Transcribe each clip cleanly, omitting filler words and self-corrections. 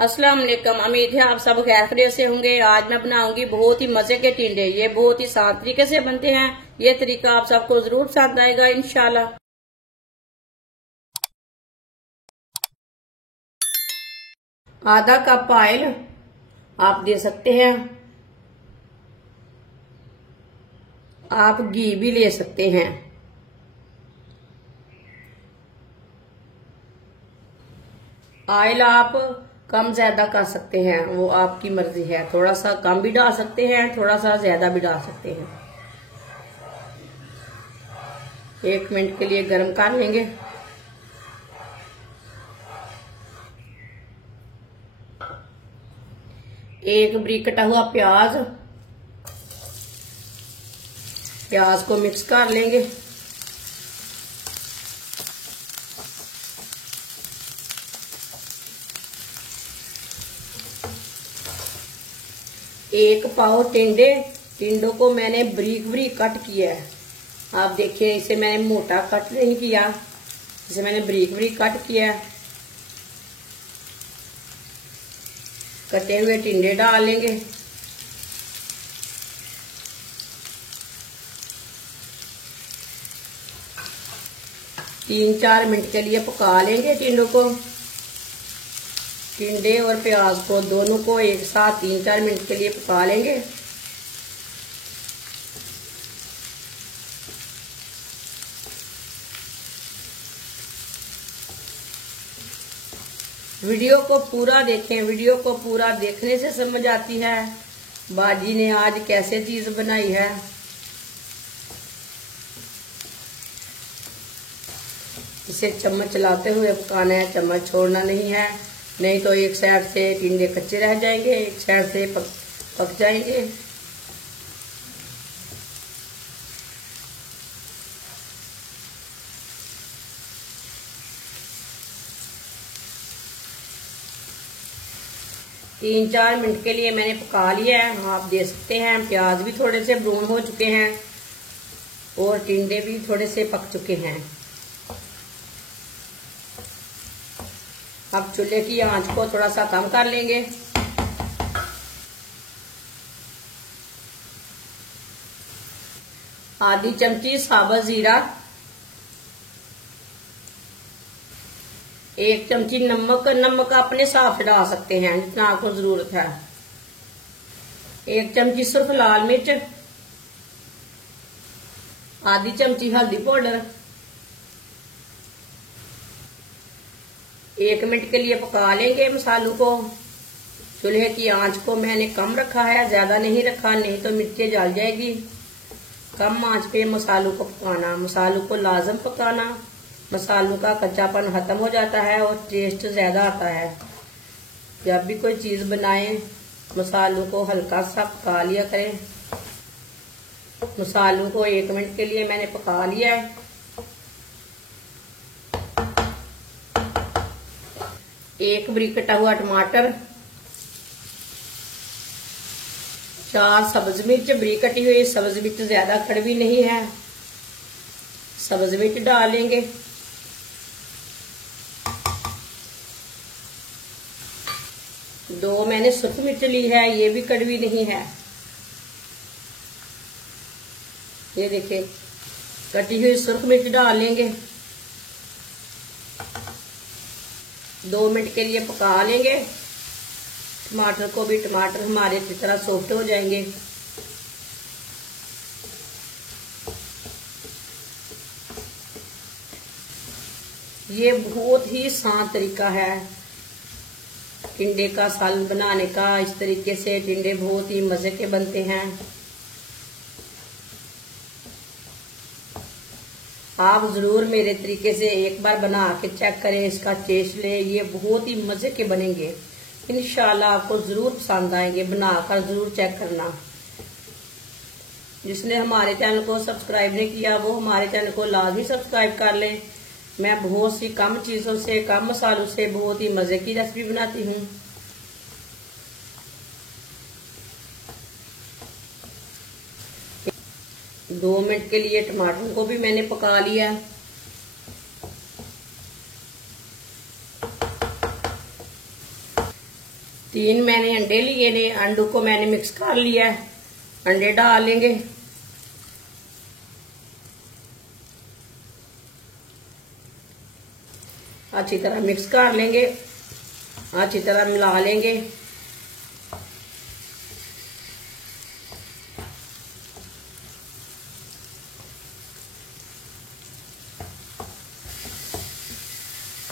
अस्सलाम वालेकुम। उम्मीद है आप सब खैर खैरियत से होंगे। आज मैं बनाऊंगी बहुत ही मजे के टिंडे। ये बहुत ही आसान तरीके से बनते हैं। ये तरीका आप सबको जरूर पसंद आएगा इंशाल्लाह। आधा कप ऑयल आप दे सकते हैं। आप घी भी ले सकते हैं। ऑयल आप कम ज्यादा कर सकते हैं, वो आपकी मर्जी है। थोड़ा सा कम भी डाल सकते हैं, थोड़ा सा ज्यादा भी डाल सकते हैं। 1 मिनट के लिए गर्म कर लेंगे। एक बारीक कटा हुआ प्याज को मिक्स कर लेंगे। एक पाव टिंडों को मैंने बारीक बारीक कट किया है। आप देखिए, इसे मैंने मोटा कट नहीं किया, इसे मैंने बारीक बारीक कट किया है। कटे हुए टिंडे डाल लेंगे। तीन चार मिनट के लिए पका लेंगे टिंडों को। टिंडे और प्याज को दोनों को एक साथ 3-4 मिनट के लिए पका लेंगे। वीडियो को पूरा देखें। वीडियो को पूरा देखने से समझ आती है बाजी ने आज कैसे चीज बनाई है। इसे चम्मच चलाते हुए पकाना है, चम्मच छोड़ना नहीं है, नहीं तो एक साइड से टिंडे कच्चे रह जाएंगे, एक साइड से पक जाएंगे। तीन चार मिनट के लिए मैंने पका लिया है। आप देख सकते हैं प्याज भी थोड़े से ब्राउन हो चुके हैं और टिंडे भी थोड़े से पक चुके हैं। अब चूल्हे की आंच को थोड़ा सा कम कर लेंगे। आधी चमची साबुत जीरा, 1 चमची नमक अपने हिसाब से डाल सकते हैं जितना आपको जरूरत है। 1 चमची सिर्फ लाल मिर्च, आधी चमची हल्दी पाउडर। 1 मिनट के लिए पका लेंगे मसालों को। चूल्हे की आंच को मैंने कम रखा है, ज्यादा नहीं रखा, नहीं तो मिर्चें जल जाएगी। कम आंच पे मसालों को पकाना, मसालों को लाजम पकाना। मसालों का कच्चापन खत्म हो जाता है और टेस्ट ज्यादा आता है। जब भी कोई चीज बनाए मसालों को हल्का सा पका लिया करें। मसालों को 1 मिनट के लिए मैंने पका लिया है। 1 बारीक कटा हुआ टमाटर, 4 सब्ज मिर्च बारीक कटी हुई। सब्ज मिर्च ज्यादा कड़वी नहीं है, सब्ज मिर्च डालेंगे। 2 मैंने सुर्ख मिर्च ली है, ये भी कड़वी नहीं है। ये देखिए कटी हुई सुर्ख मिर्च डाल लेंगे। 2 मिनट के लिए पका लेंगे टमाटर को भी। टमाटर हमारे अच्छी तरह सॉफ्ट हो जाएंगे। ये बहुत ही आसान तरीका है टिंडे का सालन बनाने का। इस तरीके से टिंडे बहुत ही मजे के बनते हैं। आप जरूर मेरे तरीके से एक बार बना के चेक करें, इसका टेस्ट ले। ये बहुत ही मजे के बनेंगे इंशाल्लाह, आपको जरूर पसंद आएंगे। बनाकर जरूर चेक करना। जिसने हमारे चैनल को सब्सक्राइब नहीं किया वो हमारे चैनल को लाजमी सब्सक्राइब कर ले। मैं बहुत सी कम चीजों से, कम मसालों से बहुत ही मजे की रेसिपी बनाती हूँ। दो मिनट के लिए टमाटर को भी मैंने पका लिया। 3 मैंने अंडे लिए ने, अंडों को मैंने मिक्स कर लिया है। अंडे डालेंगे, अच्छी तरह मिक्स कर लेंगे, अच्छी तरह मिला लेंगे।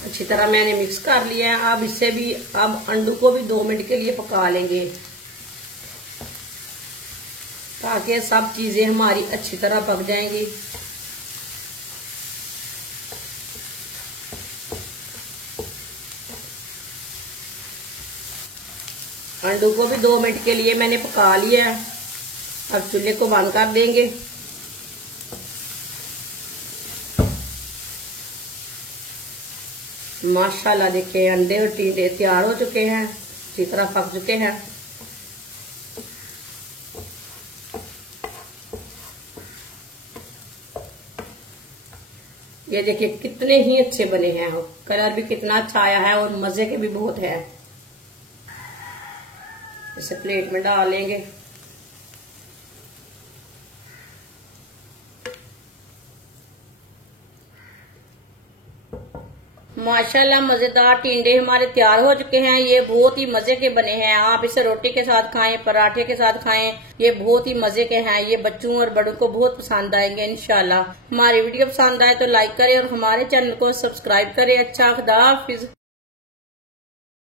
अच्छी तरह मैंने मिक्स कर लिया है। अब इससे भी अब अंडों को भी 2 मिनट के लिए पका लेंगे ताकि सब चीजें हमारी अच्छी तरह पक जाएंगी। अंडों को भी 2 मिनट के लिए मैंने पका लिया है। अब चूल्हे को बंद कर देंगे। माशाल्लाह देखिए अंडे और टींडे तैयार हो चुके हैं, अच्छी तरह पक चुके हैं। ये देखिए कितने ही अच्छे बने हैं, कलर भी कितना अच्छा आया है और मजे के भी बहुत है। इसे प्लेट में डालेंगे। माशाल्लाह मजेदार टिंडे हमारे तैयार हो चुके हैं। ये बहुत ही मजे के बने हैं। आप इसे रोटी के साथ खाएं, पराठे के साथ खाएं, ये बहुत ही मजे के हैं। ये बच्चों और बड़ों को बहुत पसंद आएंगे इंशाल्लाह। हमारी वीडियो पसंद आए तो लाइक करें और हमारे चैनल को सब्सक्राइब करें। अच्छा, खुदा हाफिज।